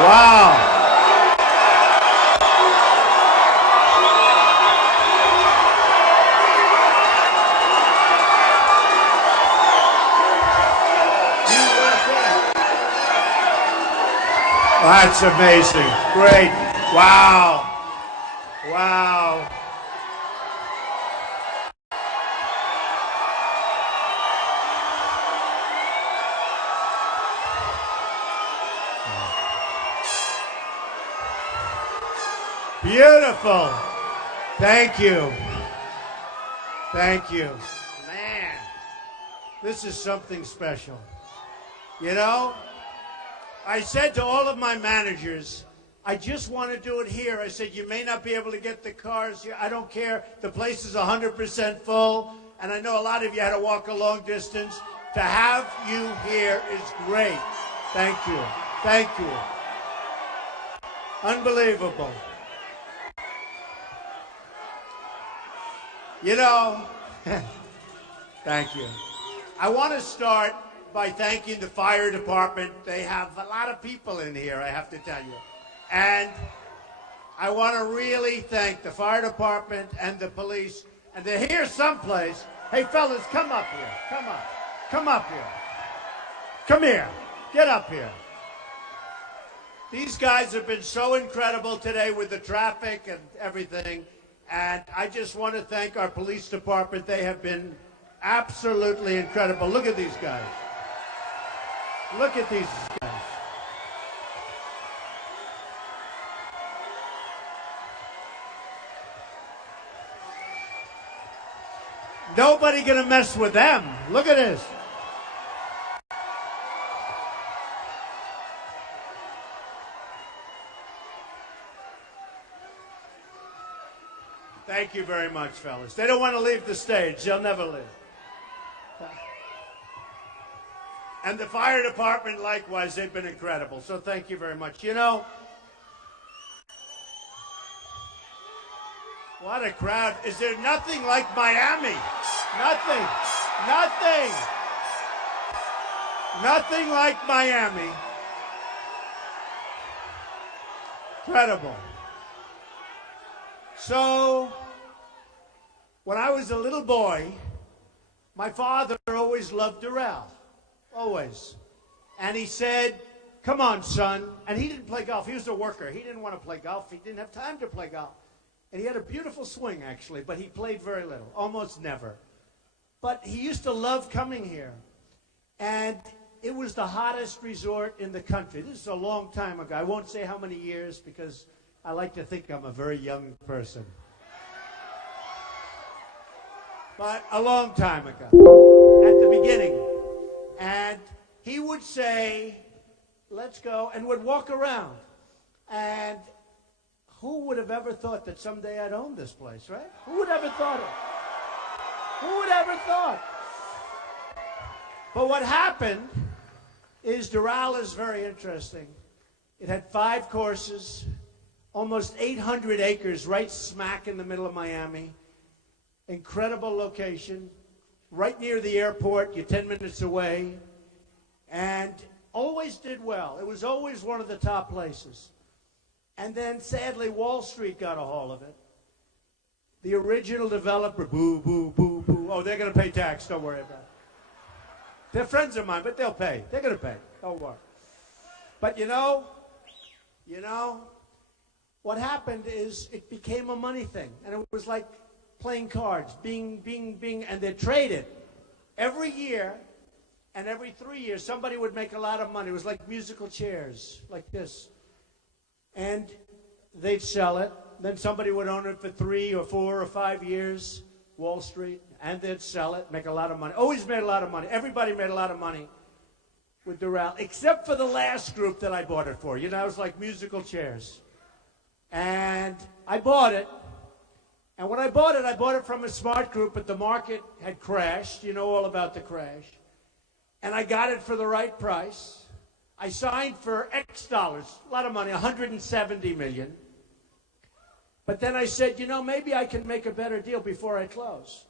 Wow. That's amazing. Great. Wow. Wow. Beautiful. Thank you. Thank you. Man, this is something special. You know, I said to all of my managers, I just want to do it here. I said, you may not be able to get the cars here. I don't care. The place is 100% full. And I know a lot of you had to walk a long distance. To have you here is great. Thank you. Thank you. Unbelievable. You know, thank you. I want to start by thanking the fire department. They have a lot of people in here, I have to tell you. And I want to really thank the fire department and the police. And they're here someplace. Hey, fellas, come up here. Come up. Come up here. Come here. Get up here. These guys have been so incredible today with the traffic and everything. And I just want to thank our police department. They have been absolutely incredible. Look at these guys. Look at these guys. Nobody gonna mess with them. Look at this. Thank you very much, fellas. They don't want to leave the stage. They'll never leave. And the fire department, likewise, they've been incredible. So thank you very much. You know, what a crowd. Is there nothing like Miami? Nothing. Nothing. Nothing like Miami. Incredible. So, when I was a little boy, my father always loved Doral. Always. And he said, come on, son. And he didn't play golf. He was a worker. He didn't want to play golf. He didn't have time to play golf. And he had a beautiful swing, actually, but he played very little, almost never. But he used to love coming here. And it was the hottest resort in the country. This is a long time ago. I won't say how many years because I like to think I'm a very young person. But a long time ago, at the beginning. And he would say, let's go, and would walk around. And who would have ever thought that someday I'd own this place, right? Who would ever thought it? Who would ever thought? But what happened is Doral is very interesting. It had 5 courses, almost 800 acres right smack in the middle of Miami. Incredible location. Right near the airport, you're 10 minutes away, and always did well. It was always one of the top places. And then, sadly, Wall Street got a hold of it. The original developer, boo, boo, boo, boo. Oh, they're going to pay tax. Don't worry about it. They're friends of mine, but they'll pay. They're going to pay. Don't worry. But you know, what happened is it became a money thing. And it was like playing cards, bing, bing, bing, and they traded. Every year, and every 3 years, somebody would make a lot of money. It was like musical chairs, like this. And they'd sell it. Then somebody would own it for 3 or 4 or 5 years, Wall Street, and they'd sell it, make a lot of money. Always made a lot of money. Everybody made a lot of money with Doral, except for the last group that I bought it for. You know, it was like musical chairs. And I bought it. And when I bought it from a smart group, but the market had crashed. You know all about the crash. And I got it for the right price. I signed for X dollars, a lot of money, 170 million. But then I said, you know, maybe I can make a better deal before I close.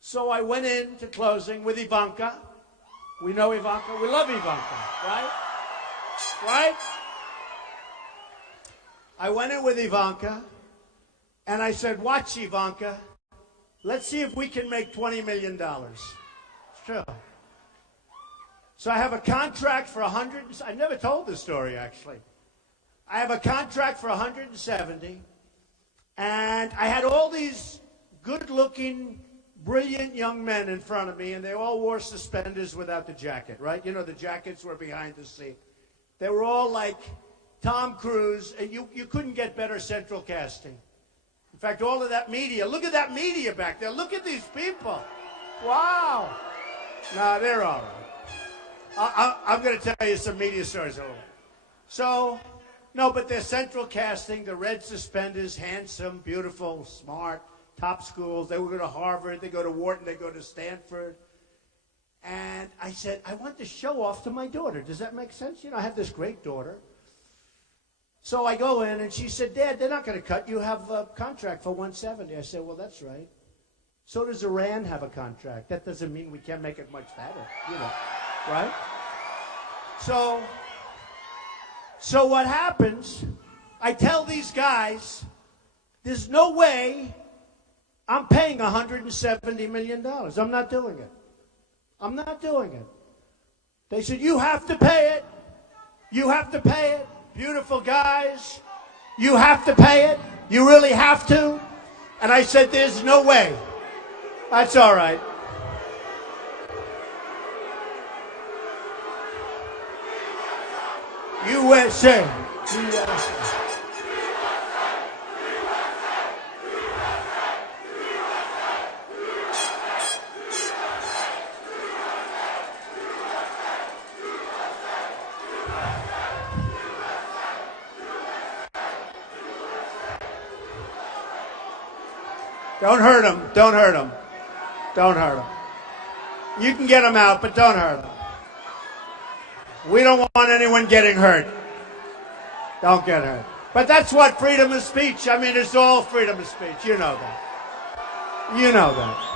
So I went into closing with Ivanka. We know Ivanka. We love Ivanka, right? Right? I went in with Ivanka, and I said, watch, Ivanka. Let's see if we can make $20 million. Sure. So I have a contract for 100. I never told this story, actually. I have a contract for 170, and I had all these good-looking, brilliant young men in front of me, and they all wore suspenders without the jacket, right? You know, the jackets were behind the seat. They were all like Tom Cruise, and you couldn't get better central casting. In fact, all of that media, look at that media back there. Look at these people. Wow. No, they're all right. I'm going to tell you some media stories. So, no, but they're central casting, the red suspenders, handsome, beautiful, smart, top schools. They would go to Harvard, they go to Wharton, they go to Stanford. And I said, I want to show off to my daughter. Does that make sense? You know, I have this great daughter. So I go in, and she said, Dad, they're not going to cut. You have a contract for 170. I said, well, that's right. So does Iran have a contract. That doesn't mean we can't make it much better, you know, right? So what happens, I tell these guys, there's no way I'm paying $170 million. I'm not doing it. I'm not doing it. They said, you have to pay it. You have to pay it. Beautiful guys. You have to pay it. You really have to. And I said, there's no way. That's all right. USA. USA. Don't hurt him. Don't hurt him. Don't hurt him. You can get him out, but don't hurt him. We don't want anyone getting hurt. Don't get hurt. But that's what freedom of speech. I mean, it's all freedom of speech. You know that. You know that.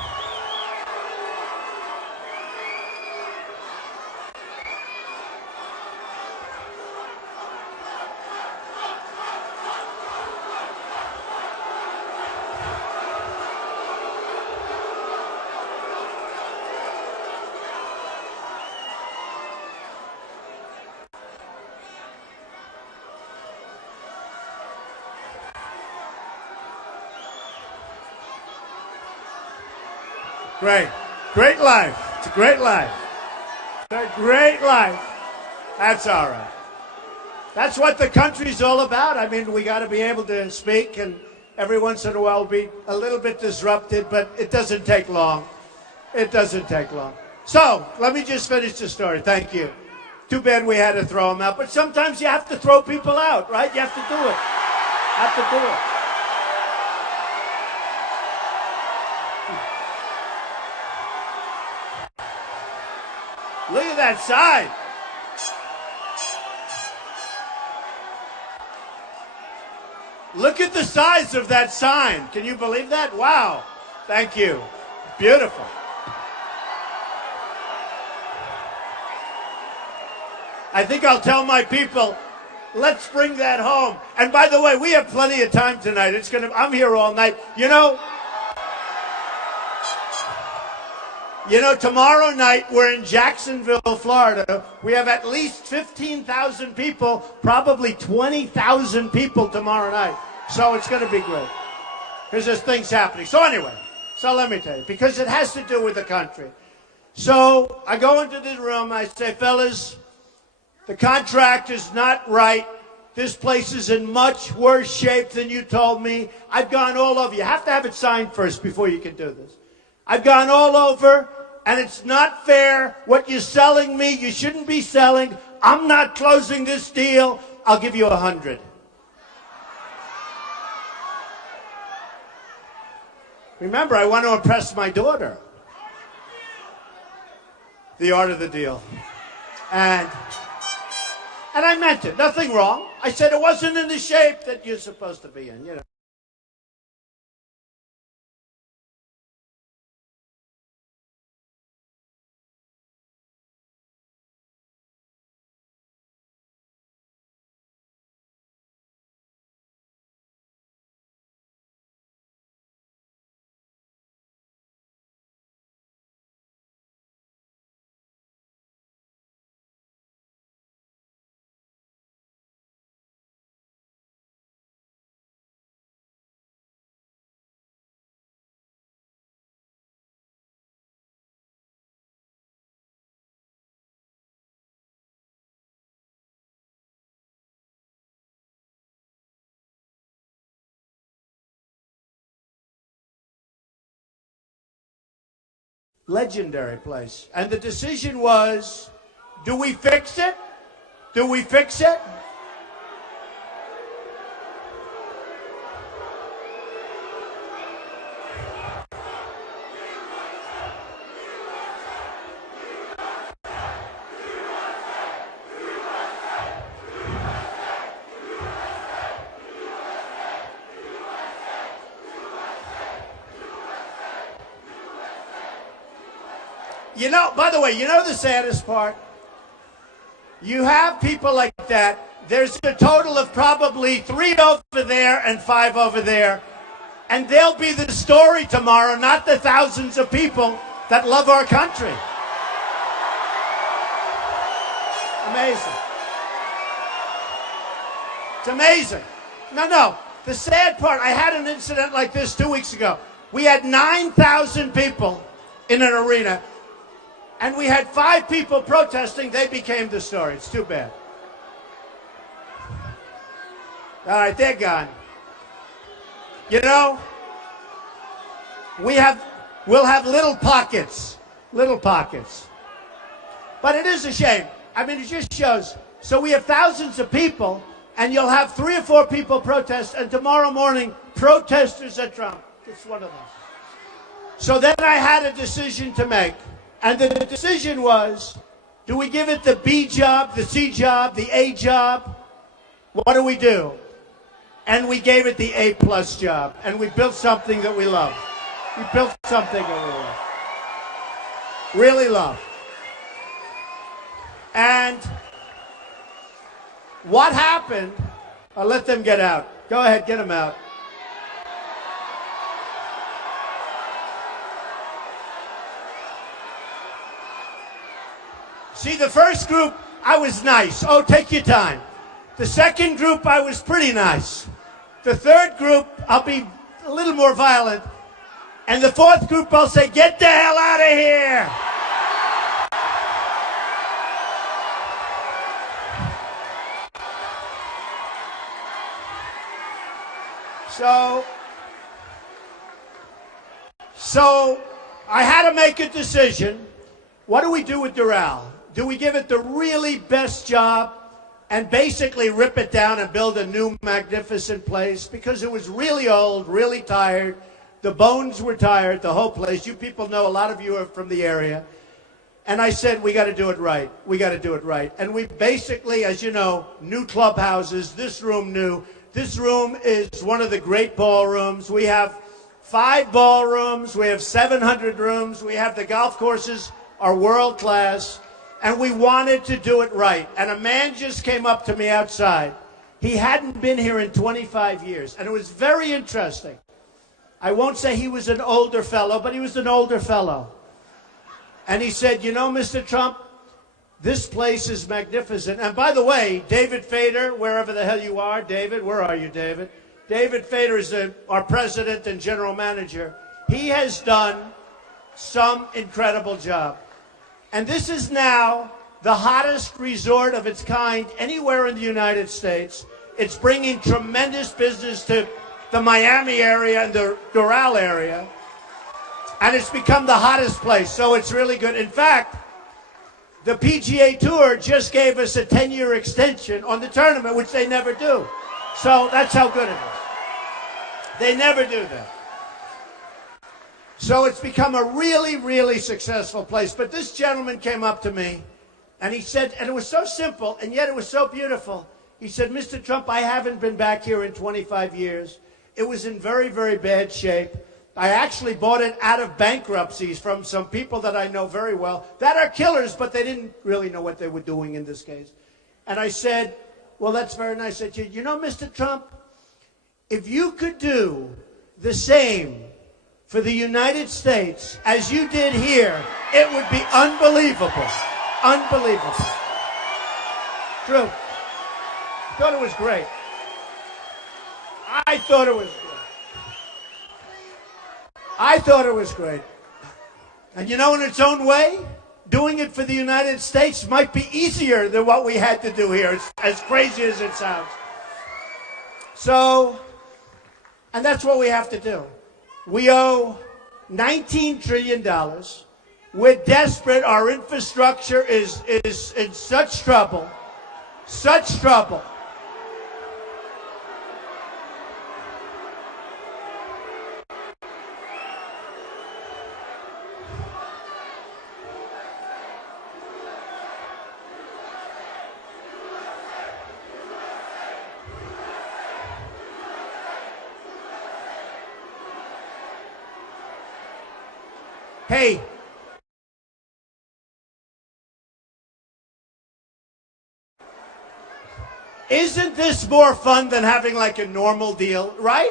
Great. Great life. It's a great life. It's a great life. That's all right. That's what the country's all about. I mean, we got to be able to speak, and every once in a while be a little bit disrupted, but it doesn't take long. It doesn't take long. So, let me just finish the story. Thank you. Too bad we had to throw them out, but sometimes you have to throw people out, right? You have to do it. Have to do it. Look at that sign. Look at the size of that sign. Can you believe that? Wow. Thank you. Beautiful. I think I'll tell my people, let's bring that home. And by the way, we have plenty of time tonight. I'm here all night. You know, tomorrow night we're in Jacksonville, Florida. We have at least 15,000 people, probably 20,000 people tomorrow night. So it's going to be great because there's things happening. So anyway, let me tell you, because it has to do with the country. So I go into the room, I say, fellas, the contract is not right. This place is in much worse shape than you told me. I've gone all over. You have to have it signed first before you can do this. I've gone all over, and it's not fair. What you're selling me, you shouldn't be selling. I'm not closing this deal. I'll give you 100. Remember, I want to impress my daughter. The art of the deal. And I meant it. Nothing wrong. I said it wasn't in the shape that you're supposed to be in, you know. Legendary place. And the decision was, do we fix it? Do we fix it? You know, by the way, you know the saddest part? You have people like that. There's a total of probably 3 over there and 5 over there. And they'll be the story tomorrow, not the thousands of people that love our country. Amazing. It's amazing. No. The sad part, I had an incident like this 2 weeks ago. We had 9,000 people in an arena. And we had 5 people protesting. They became the story. It's too bad. All right, they're gone. You know, we'll have little pockets. But it is a shame. I mean, it just shows. So we have thousands of people, and you'll have 3 or 4 people protest, and tomorrow morning, protesters at Trump. It's one of those. So then I had a decision to make. And the decision was, do we give it the B job, the C job, the A job? What do we do? And we gave it the A+ job. And we built something that we love. We built something that we love. Really love. And what happened, I'll let them get out. Go ahead, get them out. See, the first group, I was nice. Oh, take your time. The second group, I was pretty nice. The third group, I'll be a little more violent. And the fourth group, I'll say, get the hell out of here. So I had to make a decision. What do we do with Doral? Do we give it the really best job and basically rip it down and build a new magnificent place? Because it was really old, really tired. The bones were tired, the whole place. You people know, a lot of you are from the area. And I said, we got to do it right. We got to do it right. And we basically, as you know, new clubhouses, this room new. This room is one of the great ballrooms. We have 5 ballrooms. We have 700 rooms. We have the golf courses are world class. And we wanted to do it right. And a man just came up to me outside. He hadn't been here in 25 years. And it was very interesting. I won't say he was an older fellow, but he was an older fellow. And he said, you know, Mr. Trump, this place is magnificent. And by the way, David Fader, wherever the hell you are, David, where are you, David? David Fader is our president and general manager. He has done some incredible job. And this is now the hottest resort of its kind anywhere in the United States. It's bringing tremendous business to the Miami area and the Doral area. And it's become the hottest place, so it's really good. In fact, the PGA Tour just gave us a 10-year extension on the tournament, which they never do. So that's how good it is. They never do that. So it's become a really, really successful place. But this gentleman came up to me, and he said, and it was so simple, and yet it was so beautiful. He said, Mr. Trump, I haven't been back here in 25 years. It was in very, very bad shape. I actually bought it out of bankruptcies from some people that I know very well that are killers, but they didn't really know what they were doing in this case. And I said, well, that's very nice. I said, you know, Mr. Trump, if you could do the same for the United States as you did here, it would be unbelievable. Unbelievable. True. I thought it was great. I thought it was great. I thought it was great. And you know, in its own way, doing it for the United States might be easier than what we had to do here, as crazy as it sounds. So, and that's what we have to do. We owe $19 trillion. We're desperate. Our infrastructure is in such trouble. Such trouble. Hey, isn't this more fun than having like a normal deal, right?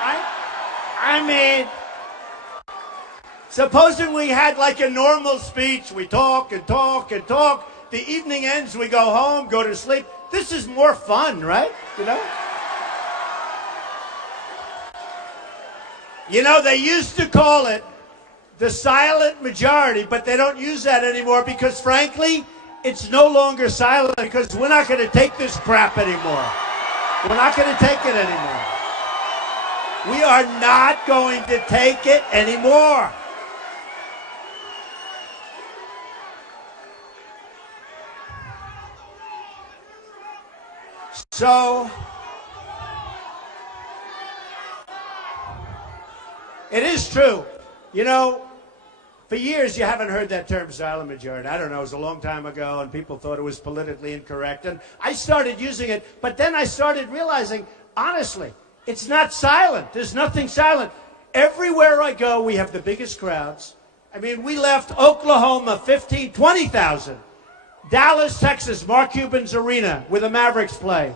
I mean, supposing we had like a normal speech, we talk and talk and talk. The evening ends, we go home, go to sleep. This is more fun, right? You know, they used to call it the silent majority, but they don't use that anymore because, frankly, it's no longer silent because we're not going to take this crap anymore. We're not going to take it anymore. We are not going to take it anymore. So, it is true. You know, for years, you haven't heard that term silent majority. I don't know, it was a long time ago, and people thought it was politically incorrect. And I started using it, but then I started realizing, honestly, it's not silent. There's nothing silent. Everywhere I go, we have the biggest crowds. I mean, we left Oklahoma, 20,000. Dallas, Texas, Mark Cuban's arena, where the Mavericks play.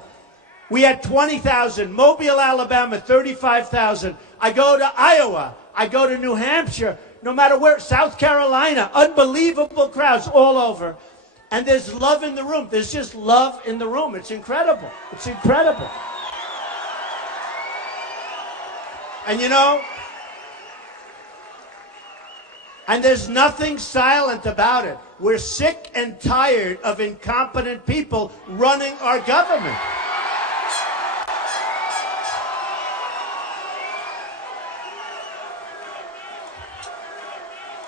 We had 20,000. Mobile, Alabama, 35,000. I go to Iowa. I go to New Hampshire. No matter where, South Carolina, unbelievable crowds all over. And there's love in the room. There's just love in the room. It's incredible. It's incredible. And you know, and there's nothing silent about it. We're sick and tired of incompetent people running our government.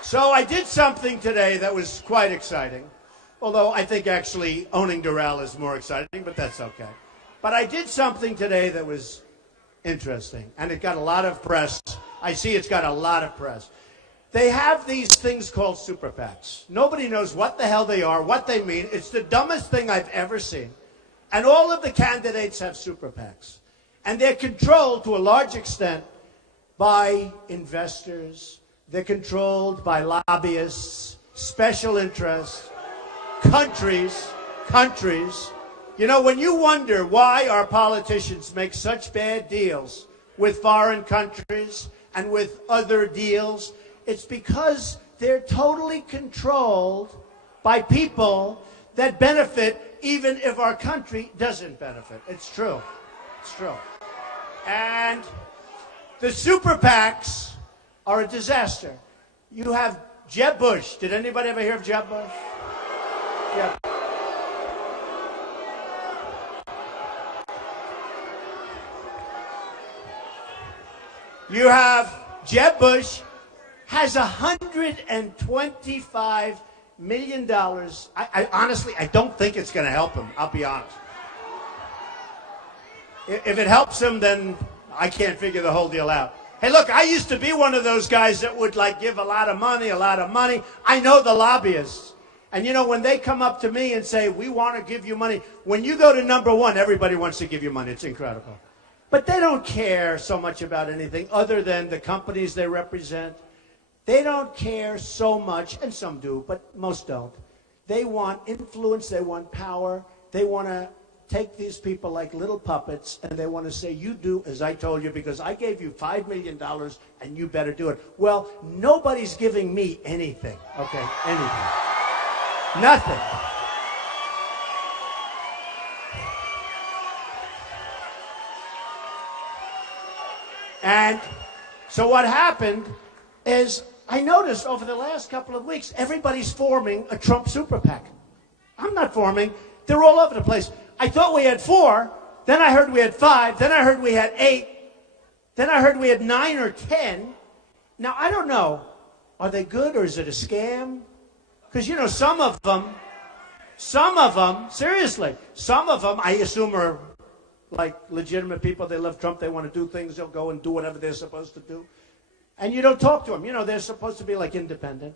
So I did something today that was quite exciting, although I think actually owning Doral is more exciting, but that's okay. But I did something today that was interesting, and it got a lot of press. I see it's got a lot of press. They have these things called super PACs. Nobody knows what the hell they are, what they mean. It's the dumbest thing I've ever seen. And all of the candidates have super PACs. And they're controlled to a large extent by investors. They're controlled by lobbyists, special interests, countries. You know, when you wonder why our politicians make such bad deals with foreign countries and with other deals, it's because they're totally controlled by people that benefit even if our country doesn't benefit. It's true. It's true. And the super PACs are a disaster. You have Jeb Bush. Did anybody ever hear of Jeb Bush? Yeah. You have Jeb Bush has $125 million. I honestly, I don't think it's going to help him. I'll be honest. If it helps him, then I can't figure the whole deal out. Hey, look, I used to be one of those guys that would, like, give a lot of money. I know the lobbyists. And, you know, when they come up to me and say, we want to give you money, when you go to number one, everybody wants to give you money. It's incredible. But they don't care so much about anything other than the companies they represent. They don't care so much, and some do, but most don't. They want influence. They want power. They want to take these people like little puppets, and they want to say, you do as I told you because I gave you $5 million and you better do it. Well, nobody's giving me anything, okay? Anything. Nothing. And so what happened is I noticed over the last couple of weeks, everybody's forming a Trump super PAC. I'm not forming. They're all over the place. I thought we had 4, then I heard we had 5, then I heard we had 8, then I heard we had 9 or 10. Now, I don't know Are they good or is it a scam? Because, you know, some of them, seriously, some of them, I assume, are like legitimate people. They love Trump. They want to do things. They'll go and do whatever they're supposed to do. And you don't talk to them. You know, they're supposed to be like independent.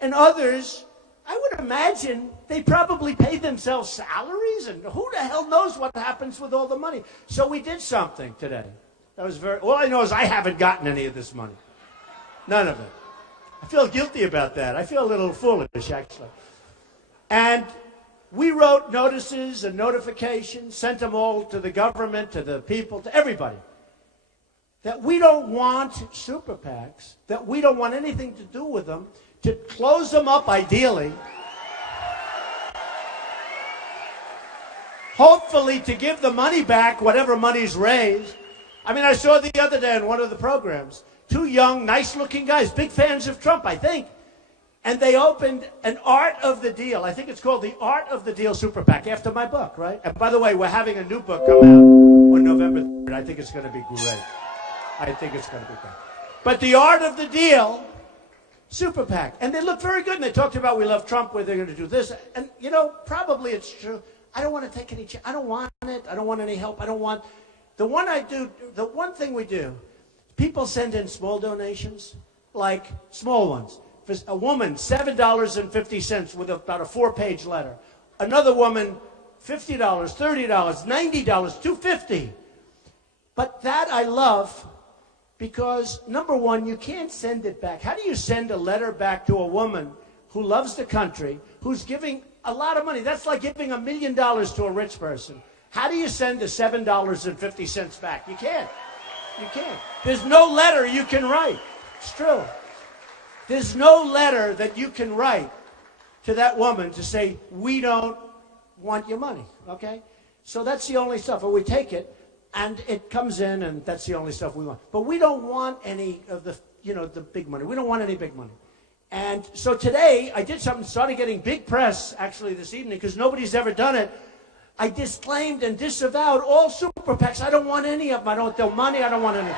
And others, I would imagine they probably pay themselves salaries. And who the hell knows what happens with all the money? So we did something today. That was all I know is I haven't gotten any of this money. None of it. I feel guilty about that. I feel a little foolish, actually. And we wrote notices and notifications, sent them all to the government, to the people, to everybody, that we don't want super PACs, that we don't want anything to do with them, to close them up ideally, hopefully to give the money back, whatever money's raised. I mean, I saw the other day in one of the programs, two young, nice-looking guys, big fans of Trump, I think. And they opened an Art of the Deal. I think it's called the Art of the Deal Super PAC, after my book, right? And by the way, we're having a new book come out on November 3rd. I think it's going to be great. I think it's going to be great. But the Art of the Deal Super PAC. And they look very good. And they talked about we love Trump, where they're going to do this. And, you know, probably it's true. I don't want to take any chance. I don't want it. I don't want any help. I don't want... The one thing we do, people send in small donations, like small ones. For a woman, $7.50 with about a 4-page letter. Another woman, $50, $30, $90, $250. But that I love because, number one, you can't send it back. How do you send a letter back to a woman who loves the country, who's giving a lot of money? That's like giving $1 million to a rich person. How do you send the $7.50 back? You can't. You can't. There's no letter you can write. It's true. There's no letter that you can write to that woman to say, we don't want your money, okay? So that's the only stuff. Or we take it, and it comes in, and that's the only stuff we want. But we don't want any of the, you know, the big money. We don't want any big money. And so today, I did something, started getting big press, actually, this evening, because nobody's ever done it. I disclaimed and disavowed all super PACs. I don't want any of them. I don't want their money. I don't want anything.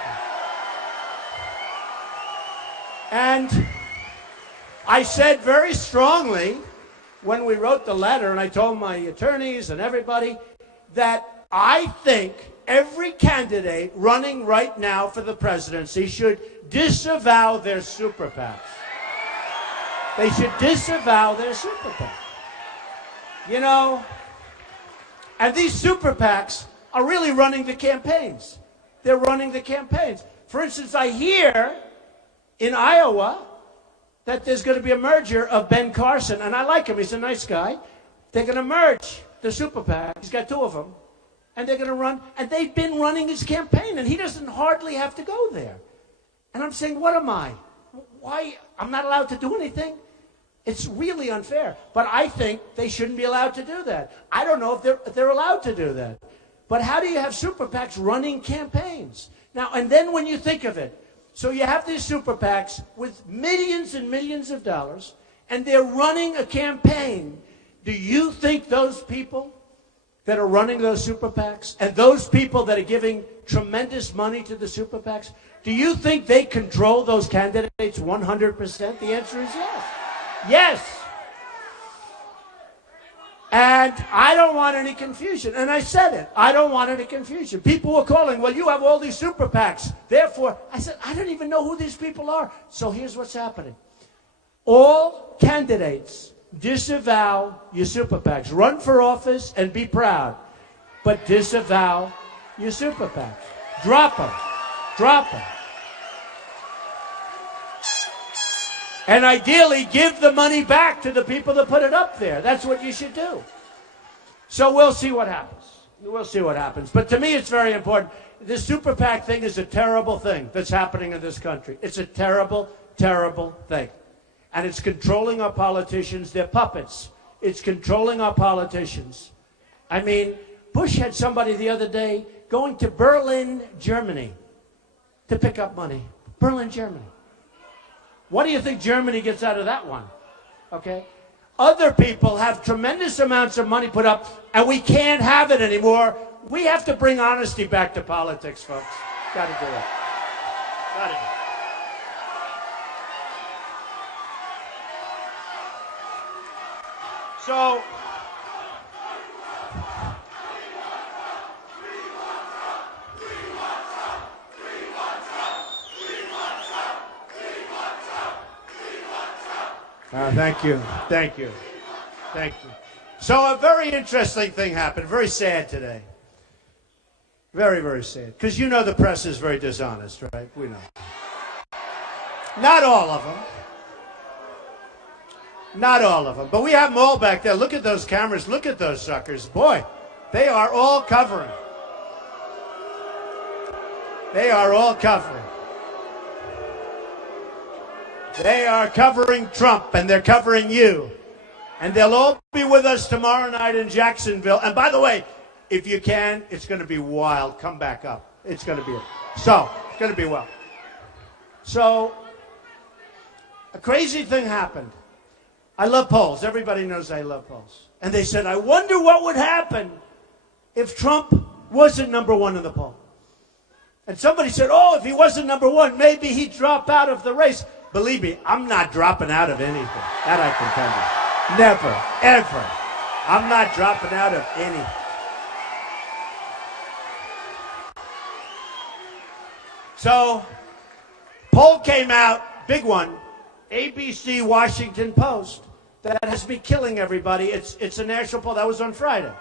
And I said very strongly when we wrote the letter, and I told my attorneys and everybody, that I think every candidate running right now for the presidency should disavow their super PACs. They should disavow their super PACs. You know, and these super PACs are really running the campaigns. They're running the campaigns. For instance, I hear in Iowa that there's going to be a merger of Ben Carson, and I like him. He's a nice guy. They're going to merge the super PAC. He's got 2 of them. And they're going to run, and they've been running his campaign, and he doesn't hardly have to go there. And I'm saying, what am I? Why? I'm not allowed to do anything? It's really unfair. But I think they shouldn't be allowed to do that. I don't know if they're allowed to do that. But how do you have super PACs running campaigns? Now, and then when you think of it, so you have these super PACs with millions and millions of dollars, and they're running a campaign. Do you think those people that are running those super PACs, and those people that are giving tremendous money to the super PACs, do you think they control those candidates 100%? The answer is yes. Yes. And I don't want any confusion. And I said it. I don't want any confusion. People were calling, well, you have all these super PACs. Therefore, I said, I don't even know who these people are. So here's what's happening. All candidates disavow your super PACs. Run for office and be proud. But disavow your super PACs. Drop them. Drop them. And ideally, give the money back to the people that put it up there. That's what you should do. So we'll see what happens. We'll see what happens. But to me, it's very important. This super PAC thing is a terrible thing that's happening in this country. It's a terrible, terrible thing. And it's controlling our politicians. They're puppets. It's controlling our politicians. I mean, Bush had somebody the other day going to Berlin, Germany, to pick up money. Berlin, Germany. What do you think Germany gets out of that one? Okay? Other people have tremendous amounts of money put up, and we can't have it anymore. We have to bring honesty back to politics, folks. Got to do it. Got to do it. So, thank you. Thank you. Thank you. So a very interesting thing happened. Very sad today. Very, very sad. Because you know the press is very dishonest, right? We know. Not all of them. Not all of them. But we have them all back there. Look at those cameras. Look at those suckers. Boy, they are all covering. They are all covering. They are covering Trump, and they're covering you. And they'll all be with us tomorrow night in Jacksonville. And by the way, if you can, it's going to be wild. Come back up. It's going to be it's going to be wild. So, a crazy thing happened. I love polls. Everybody knows I love polls. And they said, I wonder what would happen if Trump wasn't number one in the poll. And somebody said, oh, if he wasn't number one, maybe he'd drop out of the race. Believe me, I'm not dropping out of anything. That I can tell you. Never, ever. I'm not dropping out of anything. So, poll came out, big one, ABC Washington Post, that has been killing everybody. It's a national poll. That was on Friday.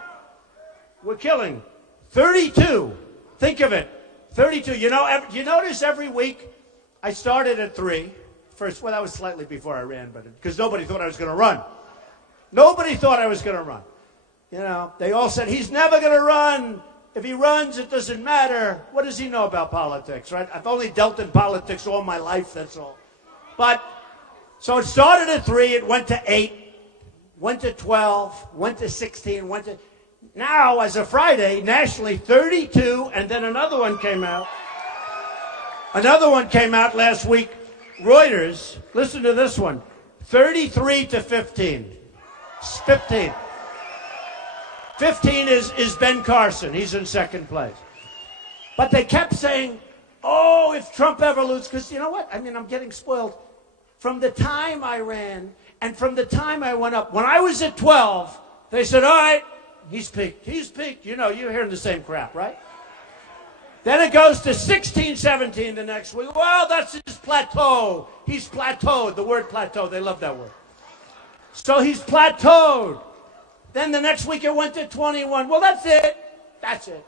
We're killing 32. Think of it. 32. You know, you notice every week I started at 3. First, well, that was slightly before I ran, but because nobody thought I was going to run. Nobody thought I was going to run. You know, they all said, he's never going to run. If he runs, it doesn't matter. What does he know about politics, right? I've only dealt in politics all my life, that's all. But, so it started at 3, it went to 8, went to 12, went to 16, went to... Now, as of Friday, nationally, 32, and then another one came out. Another one came out last week. Reuters, listen to this one, 33 to 15. 15. 15 is Ben Carson. He's in second place. But they kept saying, oh, if Trump ever loses, because you know what? I mean, I'm getting spoiled. From the time I ran and from the time I went up, when I was at 12, they said, all right, he's peaked. He's peaked. You know, you're hearing the same crap, right? Then it goes to 16, 17 the next week. Well, that's his plateau. He's plateaued. The word plateau, they love that word. So he's plateaued. Then the next week it went to 21. Well, that's it. That's it.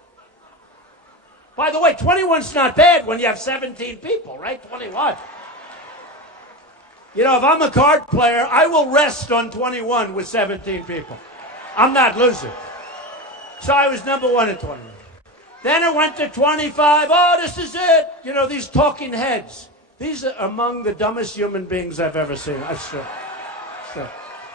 By the way, 21's not bad when you have 17 people, right? 21. You know, if I'm a card player, I will rest on 21 with 17 people. I'm not losing. So I was number 1 at 21. Then it went to 25. Oh, this is it. You know, these talking heads. These are among the dumbest human beings I've ever seen.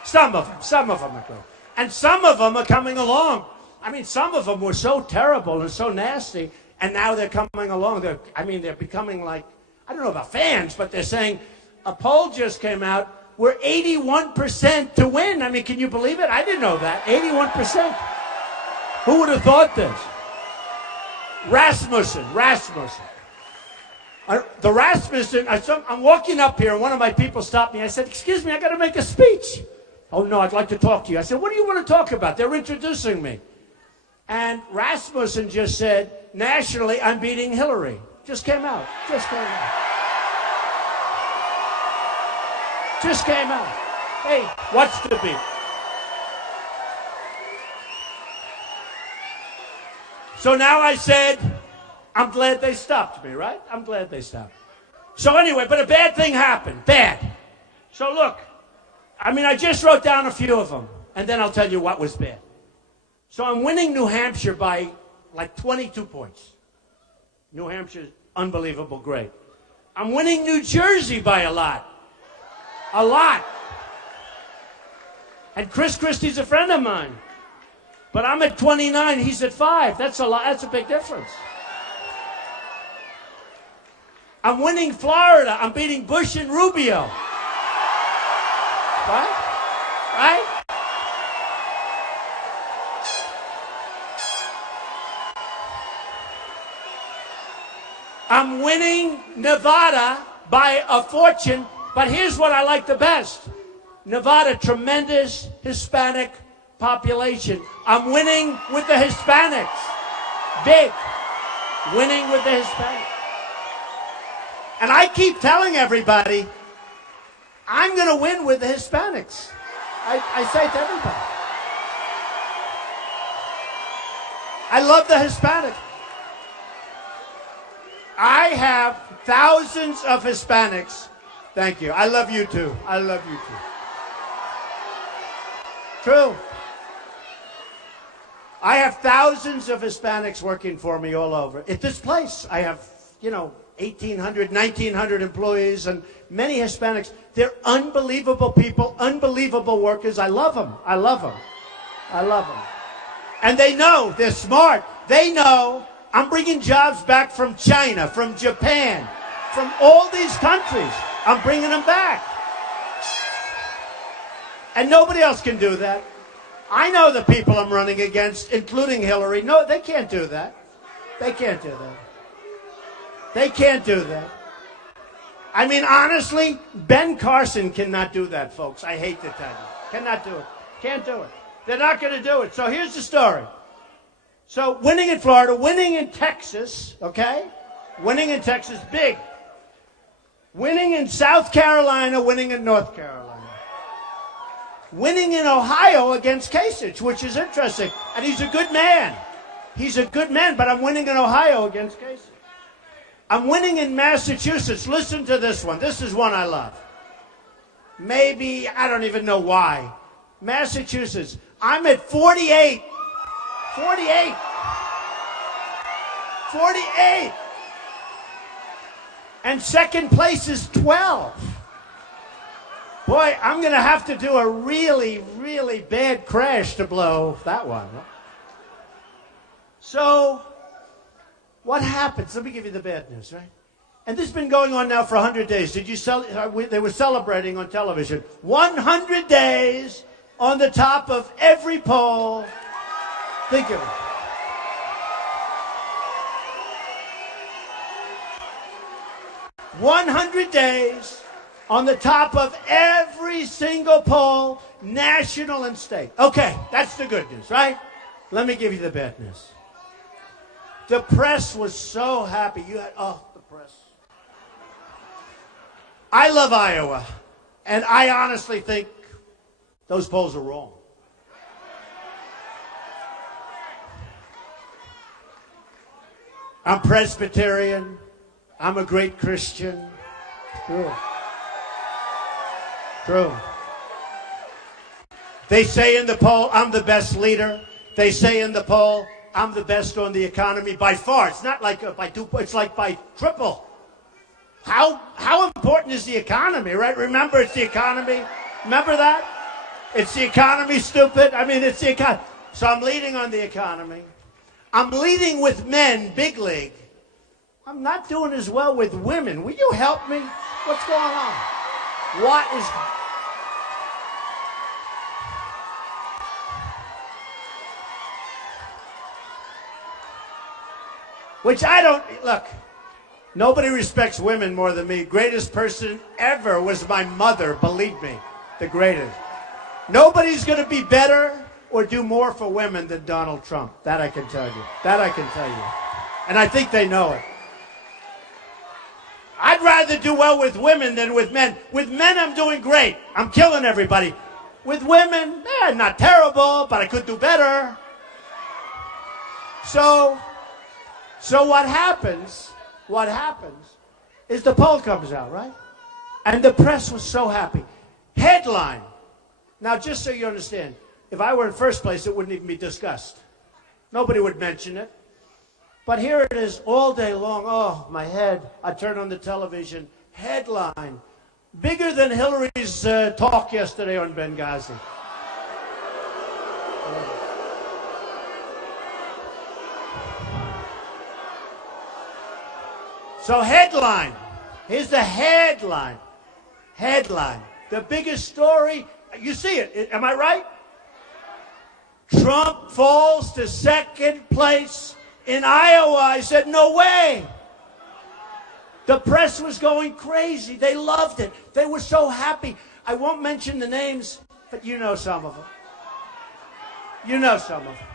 Some of them are good. And some of them are coming along. I mean, some of them were so terrible and so nasty, and now they're coming along. They're becoming like, I don't know about fans, but they're saying, a poll just came out, we're 81% to win. I mean, can you believe it? I didn't know that. 81%. Who would have thought this? Rasmussen. The Rasmussen, I'm walking up here, and one of my people stopped me. I said, excuse me, I got to make a speech. Oh, no, I'd like to talk to you. I said, what do you want to talk about? They're introducing me. And Rasmussen just said, nationally, I'm beating Hillary. Just came out. Just came out. Hey, what's the beat? So now I said, I'm glad they stopped me, right? I'm glad they stopped. So anyway, but a bad thing happened. Bad. So look, I mean, I just wrote down a few of them, and then I'll tell you what was bad. So I'm winning New Hampshire by like 22 points. New Hampshire's unbelievable, great. I'm winning New Jersey by a lot. A lot. And Chris Christie's a friend of mine. But I'm at 29, he's at 5. That's a lot. That's a big difference. I'm winning Florida. I'm beating Bush and Rubio. Right? I'm winning Nevada by a fortune, but here's what I like the best. Nevada, tremendous Hispanic population. I'm winning with the Hispanics. Big. Winning with the Hispanics. And I keep telling everybody, I'm going to win with the Hispanics. I say to everybody. I love the Hispanics. I have thousands of Hispanics. Thank you. I love you too. I love you too. True. I have thousands of Hispanics working for me all over. At this place, I have, 1,800, 1,900 employees and many Hispanics. They're unbelievable people, unbelievable workers. I love them. I love them. I love them. And they know, they're smart. They know I'm bringing jobs back from China, from Japan, from all these countries. I'm bringing them back. And nobody else can do that. I know the people I'm running against, including Hillary. No, they can't do that. They can't do that. They can't do that. I mean, honestly, Ben Carson cannot do that, folks. I hate to tell you. Cannot do it. Can't do it. They're not going to do it. So here's the story. So winning in Florida, winning in Texas, okay? Winning in Texas, big. Winning in South Carolina, winning in North Carolina. Winning in Ohio against Kasich, which is interesting. And he's a good man. He's a good man, but I'm winning in Ohio against Kasich. I'm winning in Massachusetts. Listen to this one. This is one I love. Maybe, I don't even know why. Massachusetts. I'm at 48. 48. 48. And second place is 12. Boy, I'm going to have to do a really, really bad crash to blow that one. So, what happens? Let me give you the bad news, right? And this has been going on now for 100 days. Did you they were celebrating on television. 100 days on the top of every poll. Think of it. 100 days on the top of every single poll, national and state. Okay, that's the good news, right? Let me give you the bad news. The press was so happy. The press. I love Iowa, and I honestly think those polls are wrong. I'm Presbyterian. I'm a great Christian. True. True. They say in the poll, I'm the best leader. They say in the poll, I'm the best on the economy by far. It's not like by 2 points, it's like by triple. How important is the economy, right? Remember, it's the economy. Remember that? It's the economy, stupid. I mean, it's the economy. So I'm leading on the economy. I'm leading with men, big league. I'm not doing as well with women. Will you help me? What's going on? What is... Which I don't... Look, nobody respects women more than me. Greatest person ever was my mother, believe me. The greatest. Nobody's going to be better or do more for women than Donald Trump. That I can tell you. That I can tell you. And I think they know it. I'd rather do well with women than with men. With men, I'm doing great. I'm killing everybody. With women, not terrible, but I could do better. So what happens is the poll comes out, right? And the press was so happy. Headline. Now, just so you understand, if I were in first place, it wouldn't even be discussed. Nobody would mention it. But here it is all day long. Oh, my head. I turn on the television. Headline. Bigger than Hillary's talk yesterday on Benghazi. So headline. Here's the headline. Headline. The biggest story. You see it. Am I right? Trump falls to second place in Iowa. I said, no way. The press was going crazy. They loved it. They were so happy. I won't mention the names, but you know some of them. You know some of them.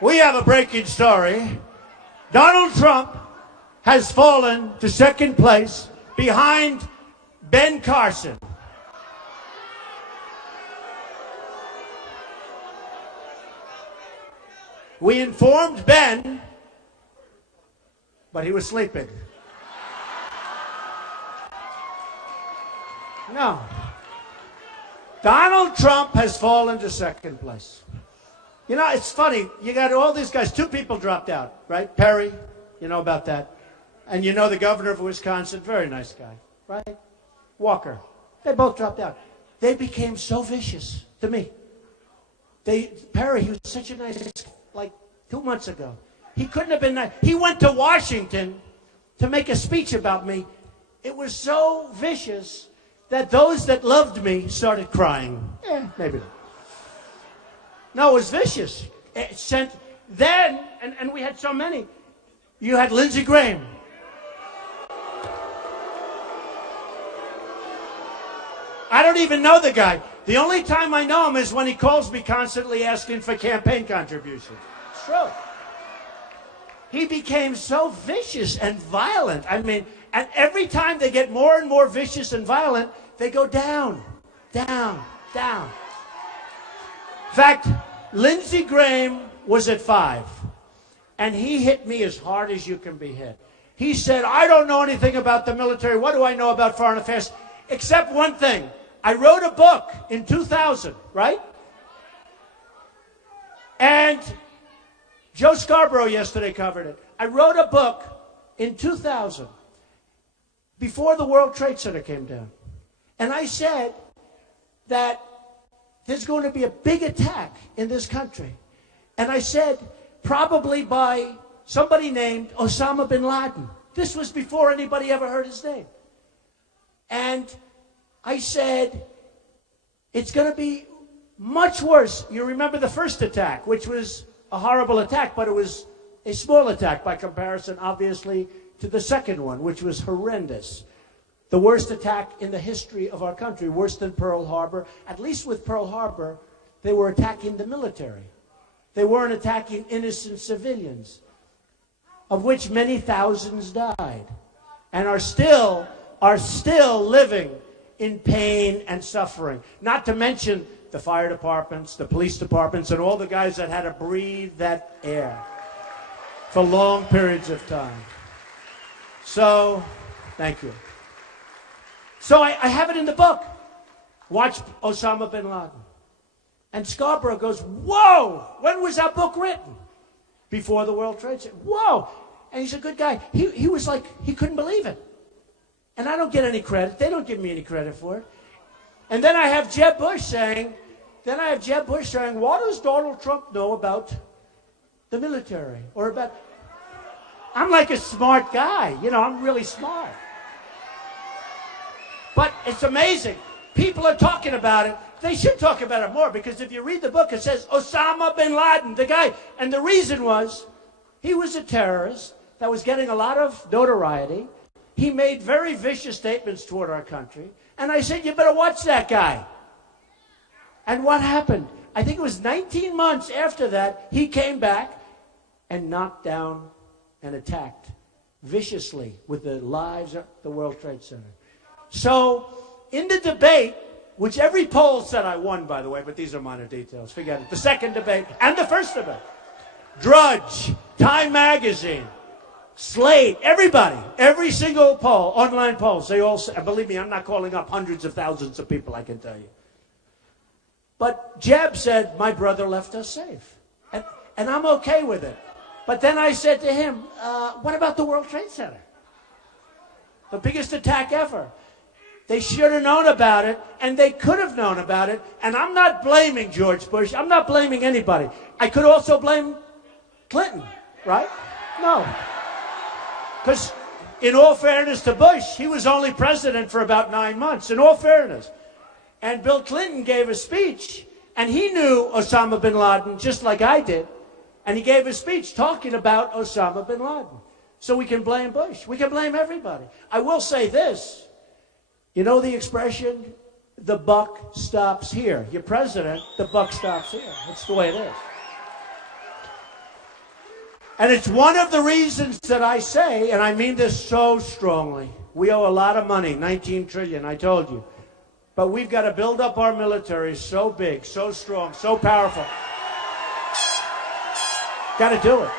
We have a breaking story. Donald Trump has fallen to second place behind Ben Carson. We informed Ben, but he was sleeping. No. Donald Trump has fallen to second place. You know, it's funny. You got all these guys. 2 people dropped out, right? Perry, you know about that. And you know the governor of Wisconsin, very nice guy, right? Walker. They both dropped out. They became so vicious to me. Perry, he was such a nice guy, like 2 months ago. He couldn't have been nice. He went to Washington to make a speech about me. It was so vicious that those that loved me started crying. Maybe not. No, it was vicious. It sent, then, and we had so many. You had Lindsey Graham. I don't even know the guy. The only time I know him is when he calls me constantly asking for campaign contributions. It's true. He became so vicious and violent. I mean, and every time they get more and more vicious and violent, they go down, down, down. In fact, Lindsey Graham was at 5, and he hit me as hard as you can be hit. He said, I don't know anything about the military. What do I know about foreign affairs? Except one thing. I wrote a book in 2000, right? And Joe Scarborough yesterday covered it. I wrote a book in 2000, before the World Trade Center came down. And I said that there's going to be a big attack in this country. And I said, probably by somebody named Osama bin Laden. This was before anybody ever heard his name. And I said, it's going to be much worse. You remember the first attack, which was a horrible attack, but it was a small attack by comparison, obviously, to the second one, which was horrendous. The worst attack in the history of our country, worse than Pearl Harbor. At least with Pearl Harbor, they were attacking the military. They weren't attacking innocent civilians, of which many thousands died, and are still living in pain and suffering. Not to mention the fire departments, the police departments, and all the guys that had to breathe that air for long periods of time. So, thank you. So I have it in the book. Watch Osama bin Laden. And Scarborough goes, whoa, when was that book written? Before the World Trade Center. Whoa. And he's a good guy. He was like, he couldn't believe it. And I don't get any credit. They don't give me any credit for it. And then I have Jeb Bush saying, what does Donald Trump know about the military? Or about... I'm like a smart guy. You know, I'm really smart. But it's amazing. People are talking about it. They should talk about it more, because if you read the book, it says Osama bin Laden, the guy. And the reason was, he was a terrorist that was getting a lot of notoriety. He made very vicious statements toward our country. And I said, you better watch that guy. And what happened? I think it was 19 months after that, he came back and knocked down and attacked viciously with the lives of the World Trade Center. So, in the debate, which every poll said I won, by the way, but these are minor details, forget it. The second debate and the first debate. Drudge, Time Magazine, Slate, everybody, every single poll, online polls, they all say, believe me, I'm not calling up hundreds of thousands of people, I can tell you. But Jeb said, my brother left us safe. And I'm okay with it. But then I said to him, what about the World Trade Center? The biggest attack ever. They should have known about it, and they could have known about it. And I'm not blaming George Bush. I'm not blaming anybody. I could also blame Clinton, right? No. Because in all fairness to Bush, he was only president for about 9 months, in all fairness. And Bill Clinton gave a speech, and he knew Osama bin Laden just like I did. And he gave a speech talking about Osama bin Laden. So we can blame Bush. We can blame everybody. I will say this. You know the expression, the buck stops here. Your president, the buck stops here. That's the way it is. And it's one of the reasons that I say, and I mean this so strongly, we owe a lot of money, 19 trillion, I told you. But we've got to build up our military so big, so strong, so powerful. Got to do it.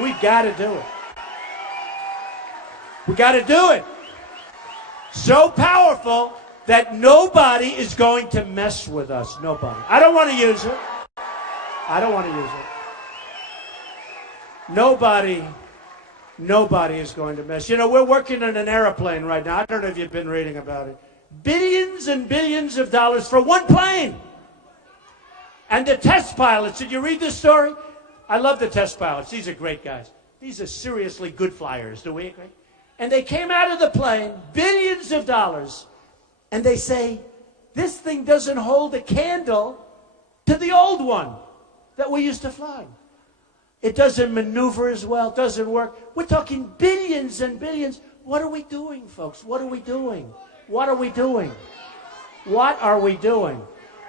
We got to do it. We got to do it. So powerful that nobody is going to mess with us. Nobody. I don't want to use it. I don't want to use it. Nobody is going to mess. You know, we're working on an airplane right now. I don't know if you've been reading about it. Billions and billions of dollars for one plane. And the test pilots, did you read this story? I love the test pilots. These are great guys. These are seriously good flyers. Do we agree? And they came out of the plane, billions of dollars, and they say, this thing doesn't hold a candle to the old one that we used to fly. It doesn't maneuver as well, doesn't work. We're talking billions and billions. What are we doing, folks? What are we doing? What are we doing? What are we doing?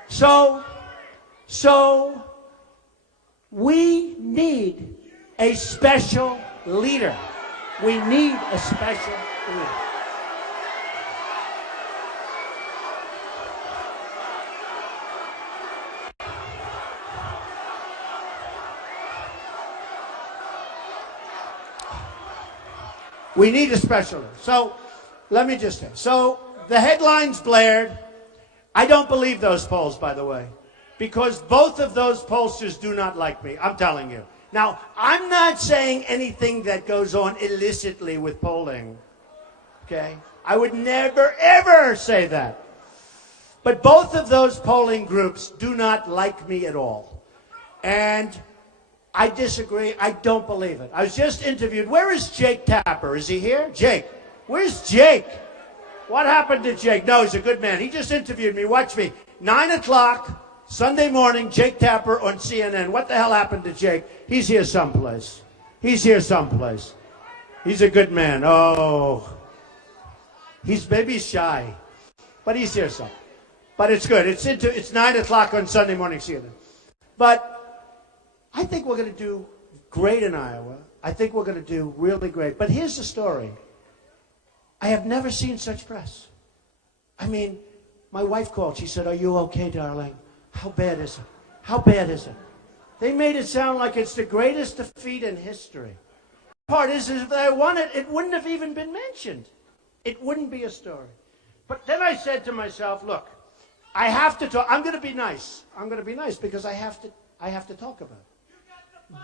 So we need a special leader. We need a special leader. We need a special leader. So let me just say. So the headlines blared. I don't believe those polls, by the way, because both of those pollsters do not like me. I'm telling you. Now, I'm not saying anything that goes on illicitly with polling, okay? I would never, ever say that. But both of those polling groups do not like me at all. And I disagree. I don't believe it. I was just interviewed. Where is Jake Tapper? Is he here? Jake. Where's Jake? What happened to Jake? No, he's a good man. He just interviewed me. Watch me. 9 o'clock. Sunday morning, Jake Tapper on CNN. What the hell happened to Jake? He's here someplace. He's here someplace. He's a good man. Oh. He's maybe shy. But he's here some. But it's good. It's 9 o'clock on Sunday morning, CNN. But I think we're going to do great in Iowa. I think we're going to do really great. But here's the story. I have never seen such press. I mean, my wife called. She said, "Are you okay, darling? How bad is it? How bad is it?" They made it sound like it's the greatest defeat in history. The part is if they won it, it wouldn't have even been mentioned. It wouldn't be a story. But then I said to myself, look, I have to talk. I'm going to be nice. I'm going to be nice because I have to talk about it.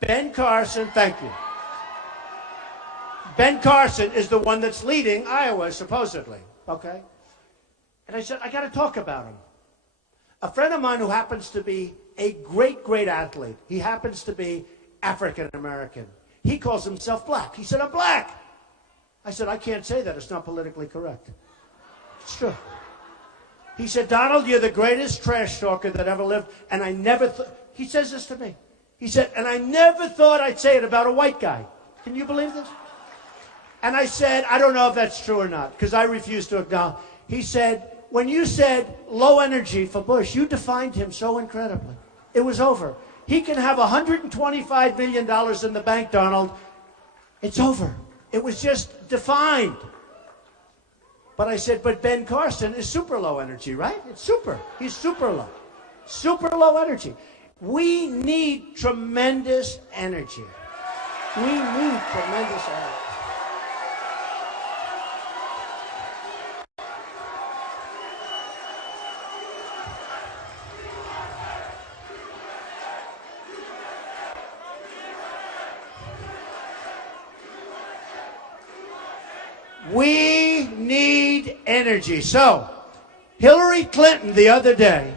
Ben Carson, thank you. Ben Carson is the one that's leading Iowa, supposedly. Okay? And I said, I got to talk about him. A friend of mine who happens to be a great, great athlete. He happens to be African American. He calls himself black. He said, "I'm black." I said, "I can't say that. It's not politically correct." It's true. He said, "Donald, you're the greatest trash talker that ever lived." And I never thought, he says this to me. He said, "And I never thought I'd say it about a white guy." Can you believe this? And I said, I don't know if that's true or not, because I refuse to acknowledge. He said, when you said low energy for Bush, you defined him so incredibly. It was over. He can have $125 million in the bank, Donald. It's over. It was just defined. But I said, but Ben Carson is super low energy, right? It's super. He's super low. Super low energy. We need tremendous energy. We need tremendous energy. We need energy. So, Hillary Clinton the other day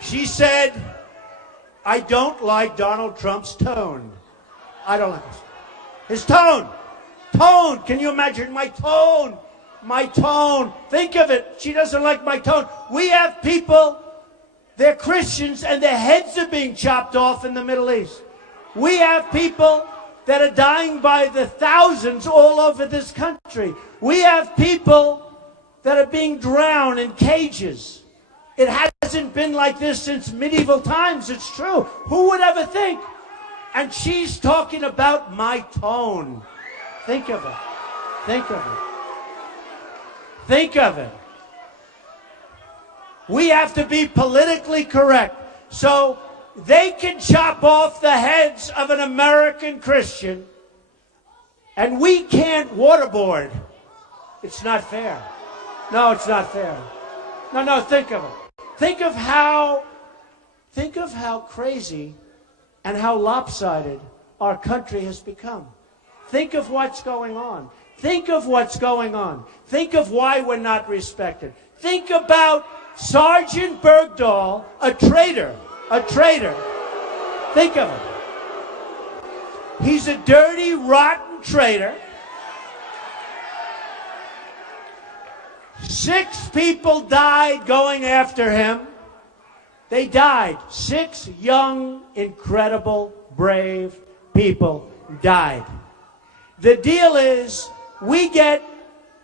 she said, "I don't like Donald Trump's tone. I don't like his tone. Tone. Can you imagine my tone? My tone. Think of it. She doesn't like my tone. We have people, they're Christians, and their heads are being chopped off in the Middle East. We have people that are dying by the thousands all over this country. We have people that are being drowned in cages. It hasn't been like this since medieval times, it's true. Who would ever think? And she's talking about my tone. Think of it. Think of it. Think of it. We have to be politically correct. So they can chop off the heads of an American Christian, and we can't waterboard. It's not fair. No, it's not fair. No, think of it. Think of how crazy and how lopsided our country has become. Think of what's going on. Think of what's going on. Think of why we're not respected. Think about Sergeant Bergdahl, a traitor. A traitor. Think of it. He's a dirty, rotten traitor. 6 people died going after him. They died. 6 young, incredible, brave people died. The deal is, we get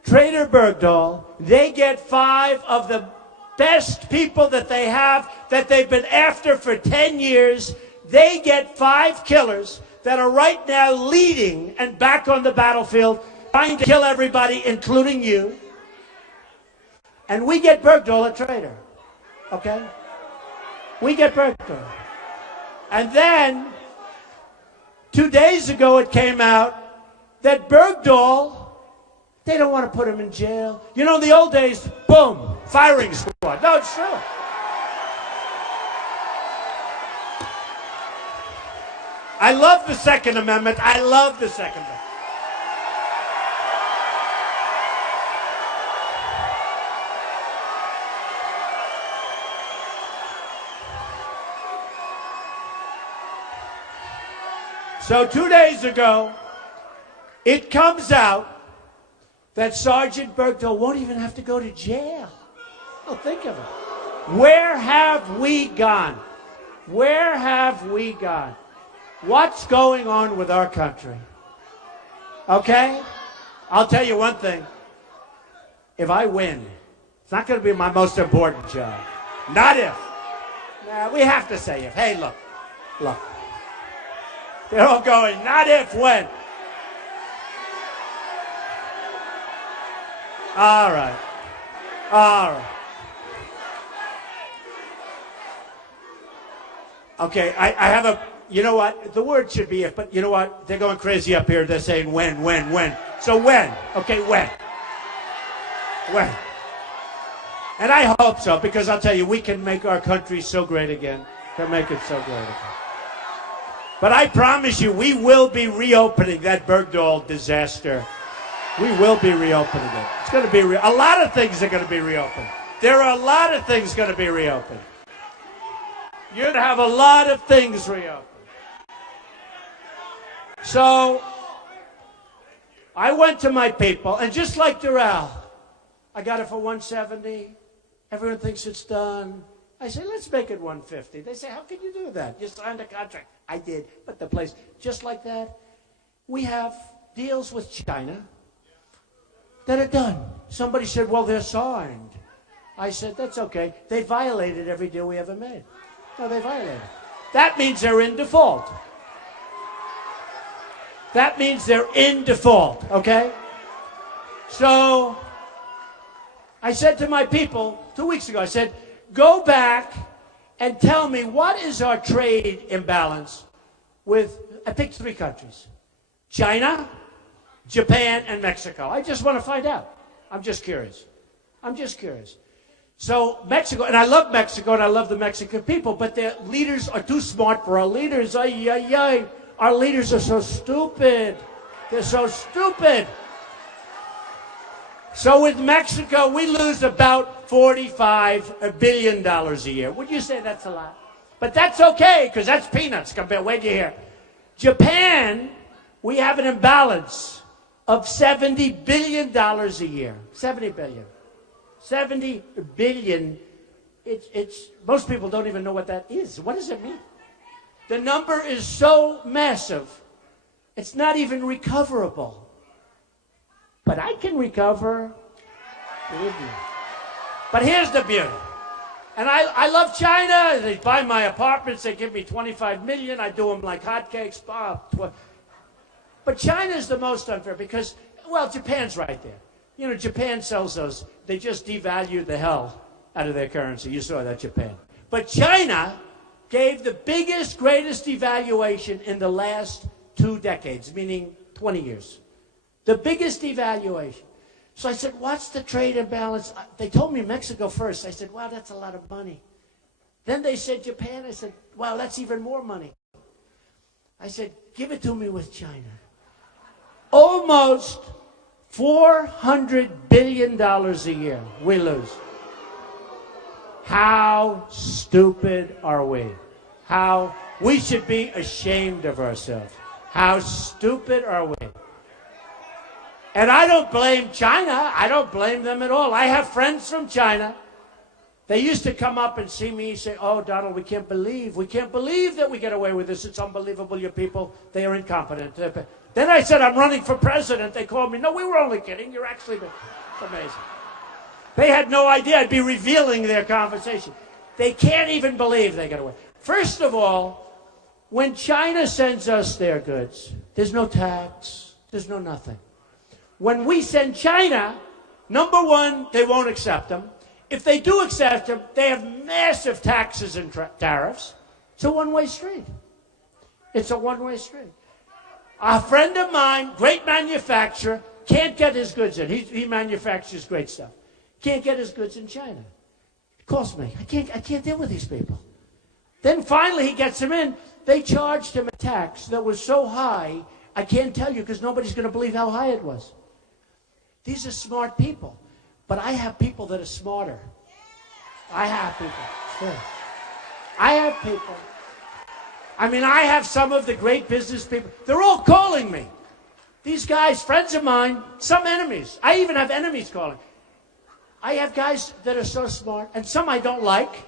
Traitor Bergdahl. They get 5 of the best people that they have, that they've been after for 10 years. They get 5 killers that are right now leading and back on the battlefield, trying to kill everybody, including you. And we get Bergdahl, a traitor. Okay? We get Bergdahl. And then, 2 days ago it came out that Bergdahl, they don't want to put him in jail. You know, in the old days, boom, firing squad. No, it's true. I love the Second Amendment. I love the Second Amendment. So 2 days ago, it comes out that Sergeant Bergdahl won't even have to go to jail. Oh, think of it. Where have we gone? Where have we gone? What's going on with our country? Okay? I'll tell you one thing. If I win, it's not going to be my most important job. Not if. Nah, we have to say if. Hey, look. Look. They're all going, not if, when. All right. All right. Okay, I have a, you know what? The word should be if, but you know what? They're going crazy up here. They're saying when. So when? Okay, when? When? And I hope so, because I'll tell you, we can make our country so great again. Can make it so great again. But I promise you, we will be reopening that Bergdahl disaster. We will be reopening it. It's going to be a lot of things are going to be reopened. There are a lot of things going to be reopened. You're going to have a lot of things reopened. So I went to my people, and just like Doral, I got it for $170. Everyone thinks it's done. I say, let's make it $150. They say, how can you do that? You signed a contract. I did, but the place, just like that, we have deals with China that are done. Somebody said, well, they're signed. I said, that's okay. They violated every deal we ever made. No, they violated. That means they're in default. That means they're in default, okay? So I said to my people 2 weeks ago, I said, go back and tell me what is our trade imbalance with, I picked 3 countries, China, Japan, and Mexico. I just want to find out. I'm just curious. I'm just curious. So Mexico, and I love Mexico, and I love the Mexican people, but their leaders are too smart for our leaders. Ay, ay, ay. Our leaders are so stupid. They're so stupid. So with Mexico, we lose about $45 billion a year. Would you say that's a lot? But that's okay, because that's peanuts compared. Wait till you hear. Japan, we have an imbalance of $70 billion a year. 70 billion. 70 billion. It's most people don't even know what that is. What does it mean? The number is so massive It's not even recoverable. But I can recover. Believe me. But here's the beauty. And I love China. They buy my apartments. They give me $25 million. I do them like hotcakes. But China is the most unfair because, well, Japan's right there. You know, Japan sells those. They just devalued the hell out of their currency. You saw that, Japan. But China gave the biggest, greatest devaluation in the last 2 decades, meaning 20 years. The biggest devaluation. So I said, what's the trade imbalance? They told me Mexico first. I said, wow, that's a lot of money. Then they said Japan. I said, wow, that's even more money. I said, give it to me with China. Almost $400 billion a year we lose. How stupid are we? We should be ashamed of ourselves. How stupid are we? And I don't blame China. I don't blame them at all. I have friends from China. They used to come up and see me and say, oh, Donald, we can't believe that we get away with this. It's unbelievable, you people. They are incompetent. Then I said, I'm running for president. They called me, no, we were only kidding. You're actually, it's amazing. They had no idea I'd be revealing their conversation. They can't even believe they get away. First of all, when China sends us their goods, there's no tax, there's no nothing. When we send China, number one, they won't accept them. If they do accept them, they have massive taxes and tariffs. It's a one-way street. It's a one-way street. A friend of mine, great manufacturer, can't get his goods in. He manufactures great stuff. Can't get his goods in China. He calls me. I can't deal with these people. Then finally he gets them in. They charged him a tax that was so high, I can't tell you because nobody's going to believe how high it was. These are smart people. But I have people that are smarter. I have people. Sure. I have people. I mean, I have some of the great business people. They're all calling me. These guys, friends of mine, some enemies. I even have enemies calling. I have guys that are so smart, and some I don't like.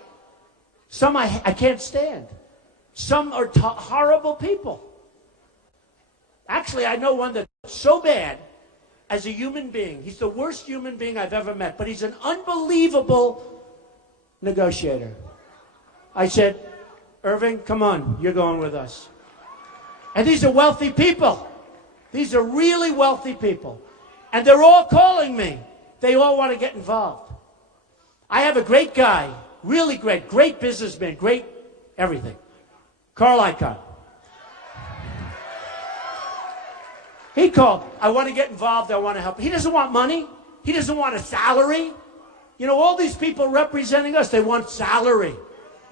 Some I can't stand. Some are horrible people. Actually, I know one that's so bad as a human being. He's the worst human being I've ever met, but he's an unbelievable negotiator. I said, Irving, come on, you're going with us. And these are wealthy people. These are really wealthy people. And they're all calling me. They all want to get involved. I have a great guy, really great businessman, great everything. Carl Icahn. He called, I want to get involved, I want to help. He doesn't want money. He doesn't want a salary. You know, all these people representing us, they want salary.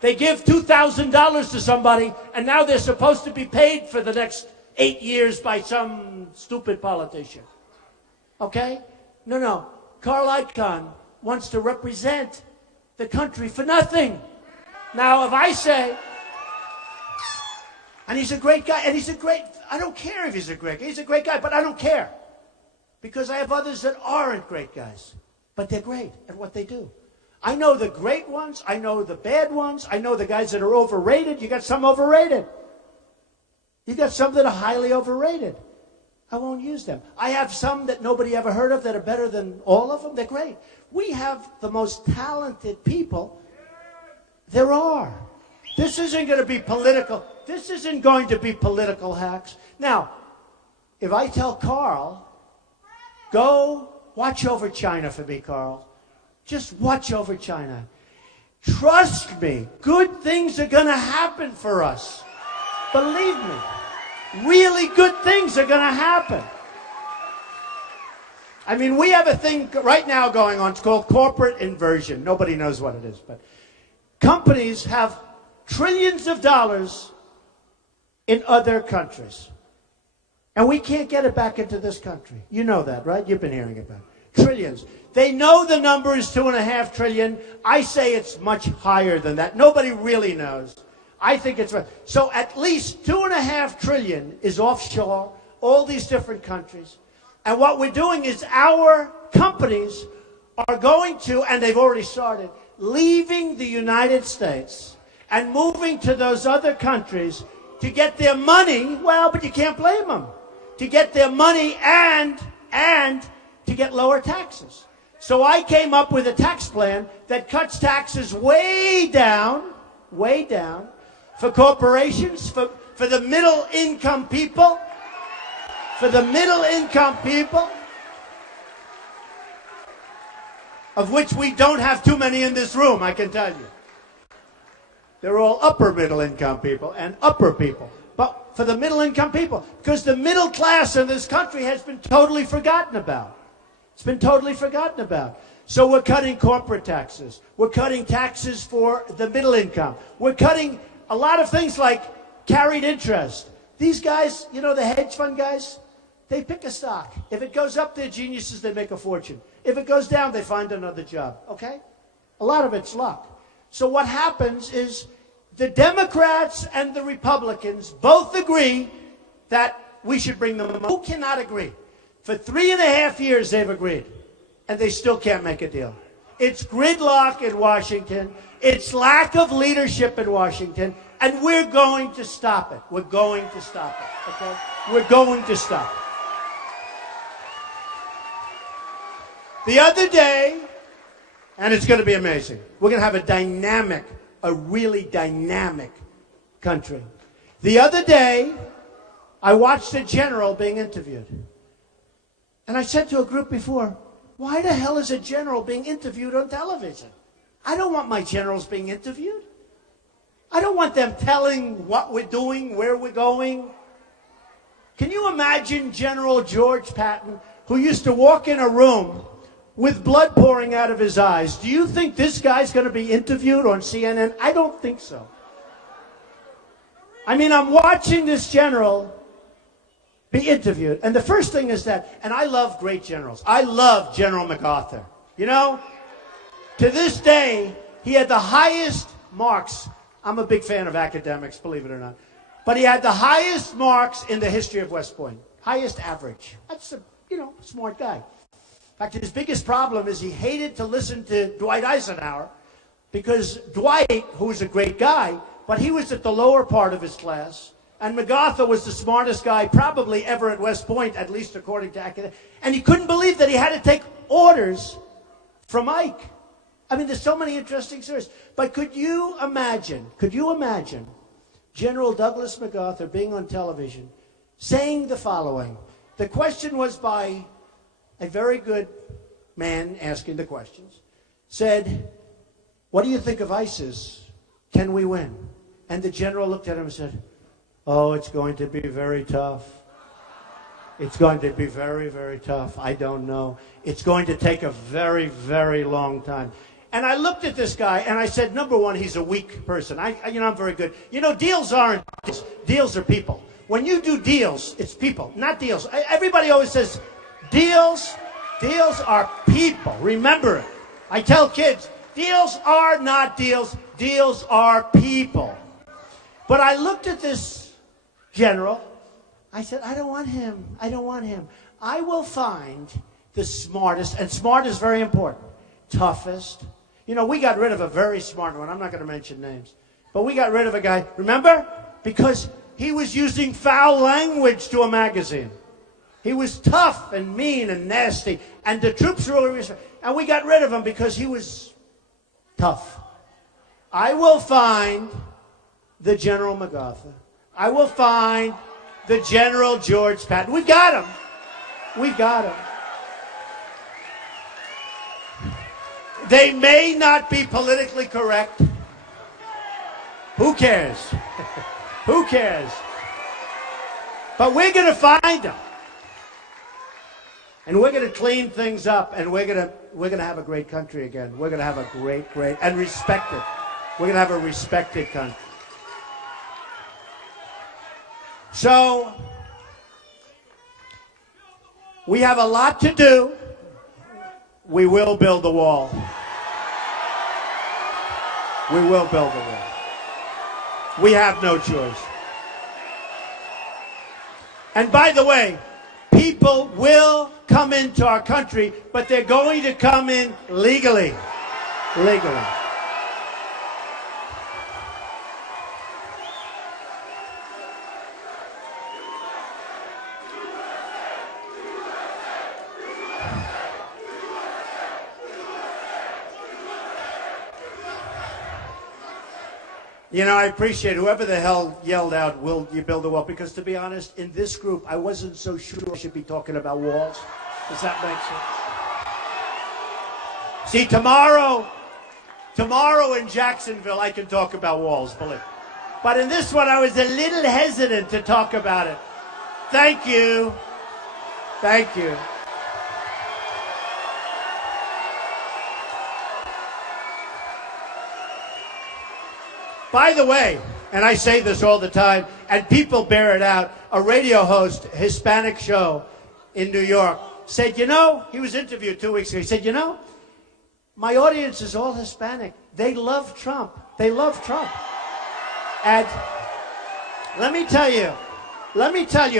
They give $2,000 to somebody, and now they're supposed to be paid for the next 8 years by some stupid politician. Okay? No. Carl Icahn wants to represent the country for nothing. Now, if I say, and he's a great guy, and I don't care if he's a great guy, but I don't care. Because I have others that aren't great guys, but they're great at what they do. I know the great ones, I know the bad ones, I know the guys that are overrated. You got some overrated. You got some that are highly overrated. I won't use them. I have some that nobody ever heard of that are better than all of them. They're great. We have the most talented people there are. This isn't going to be political. This isn't going to be political hacks. Now, if I tell Carl, go watch over China for me, Carl. Just watch over China. Trust me, good things are going to happen for us. Believe me. Really good things are going to happen. I mean, we have a thing right now going on. It's called corporate inversion. Nobody knows what it is, but companies have trillions of dollars in other countries. And we can't get it back into this country. You know that, right? You've been hearing about it. Trillions. They know the number is $2.5 trillion. I say it's much higher than that. Nobody really knows. I think it's right. So at least $2.5 trillion is offshore, all these different countries. And what we're doing is our companies are going to, and they've already started, leaving the United States and moving to those other countries to get their money. Well, but you can't blame them. to get their money and to get lower taxes. So I came up with a tax plan that cuts taxes way down for corporations, for the middle income people, of which we don't have too many in this room, I can tell you. They're all upper middle income people and upper people. But for the middle income people, because the middle class in this country has been totally forgotten about. It's been totally forgotten about. So we're cutting corporate taxes. We're cutting taxes for the middle income. We're cutting a lot of things like carried interest. These guys, you know, the hedge fund guys, they pick a stock. If it goes up, they're geniuses, they make a fortune. If it goes down, they find another job, okay? A lot of it's luck. So what happens is the Democrats and the Republicans both agree that we should bring them. Who cannot agree? For 3.5 years they've agreed, and they still can't make a deal. It's gridlock in Washington. It's lack of leadership in Washington, and we're going to stop it. We're going to stop it, okay? We're going to stop it. The other day, and it's going to be amazing, we're going to have a really dynamic country. The other day, I watched a general being interviewed. And I said to a group before, why the hell is a general being interviewed on television? I don't want my generals being interviewed. I don't want them telling what we're doing, where we're going. Can you imagine General George Patton, who used to walk in a room with blood pouring out of his eyes? Do you think this guy's going to be interviewed on CNN? I don't think so. I mean, I'm watching this general be interviewed, and the first thing is that, and I love great generals. I love General MacArthur. You know, to this day, he had the highest marks. I'm a big fan of academics, believe it or not. But he had the highest marks in the history of West Point. Highest average. That's a, smart guy. In fact, his biggest problem is he hated to listen to Dwight Eisenhower because Dwight, who was a great guy, but he was at the lower part of his class, and MacArthur was the smartest guy probably ever at West Point, at least according to academics, and he couldn't believe that he had to take orders from Ike. I mean, there's so many interesting stories. But could you imagine General Douglas MacArthur being on television saying the following? The question was by a very good man asking the questions, said, what do you think of ISIS? Can we win? And the general looked at him and said, oh, it's going to be very tough. It's going to be very, very tough. I don't know. It's going to take a very, very long time. And I looked at this guy and I said, number one, he's a weak person. I'm very good. Deals aren't deals. Deals are people. When you do deals, it's people, not deals. Everybody always says, deals are people. Remember it. I tell kids, deals are not deals. Deals are people. But I looked at this general. I said, I don't want him. I don't want him. I will find the smartest, and smart is very important, toughest. We got rid of a very smart one. I'm not going to mention names. But we got rid of a guy, remember? Because he was using foul language to a magazine. He was tough and mean and nasty, and the troops were really respect. And we got rid of him because he was tough. I will find the General MacArthur. I will find the General George Patton. We've got him. We've got him. They may not be politically correct. Who cares? Who cares? But we're going to find them. And we're going to clean things up, and we're going to have a great country again. We're going to have a great, and respected. We're going to have a respected country. So, we have a lot to do. We will build the wall. We will build the wall. We have no choice. And by the way, people will come into our country, but they're going to come in legally. Legally. You know, I appreciate whoever the hell yelled out, "Will you build a wall?" Because to be honest, in this group, I wasn't so sure I should be talking about walls. Does that make sense? See, tomorrow in Jacksonville, I can talk about walls, believe me. But in this one, I was a little hesitant to talk about it. Thank you. Thank you. By the way, and I say this all the time, and people bear it out, a radio host, Hispanic show in New York, said, you know, he was interviewed 2 weeks ago, he said, you know, my audience is all Hispanic. They love Trump. They love Trump. And let me tell you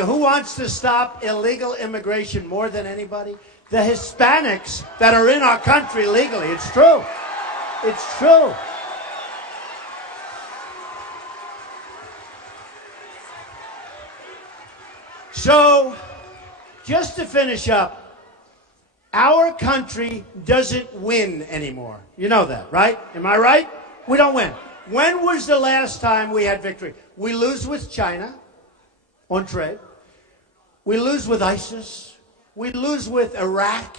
who wants to stop illegal immigration more than anybody? The Hispanics that are in our country legally. It's true. It's true. So, just to finish up, our country doesn't win anymore. You know that, right? Am I right? We don't win. When was the last time we had victory? We lose with China on trade. We lose with ISIS. We lose with Iraq.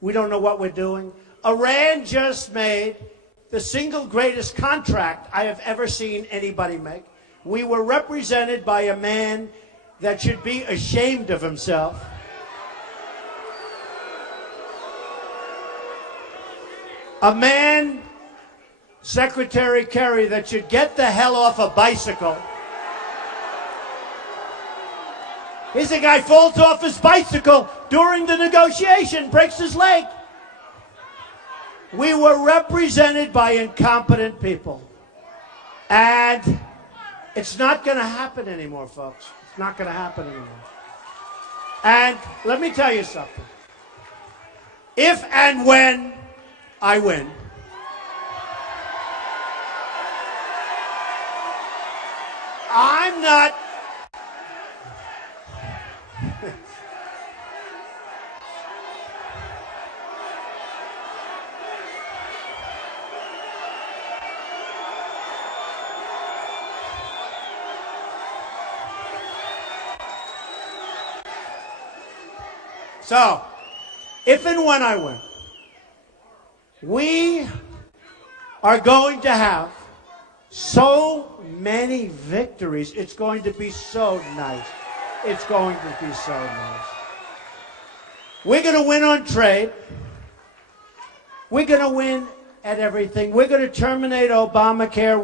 We don't know what we're doing. Iran just made the single greatest contract I have ever seen anybody make. We were represented by a man that should be ashamed of himself. A man, Secretary Kerry, that should get the hell off a bicycle. Here's a guy falls off his bicycle during the negotiation, breaks his leg. We were represented by incompetent people. And it's not going to happen anymore, folks. It's not going to happen anymore. And let me tell you something. If and when I win, I'm not... So, if and when I win, we are going to have so many victories. It's going to be so nice. It's going to be so nice. We're going to win on trade. We're going to win at everything. We're going to terminate Obamacare.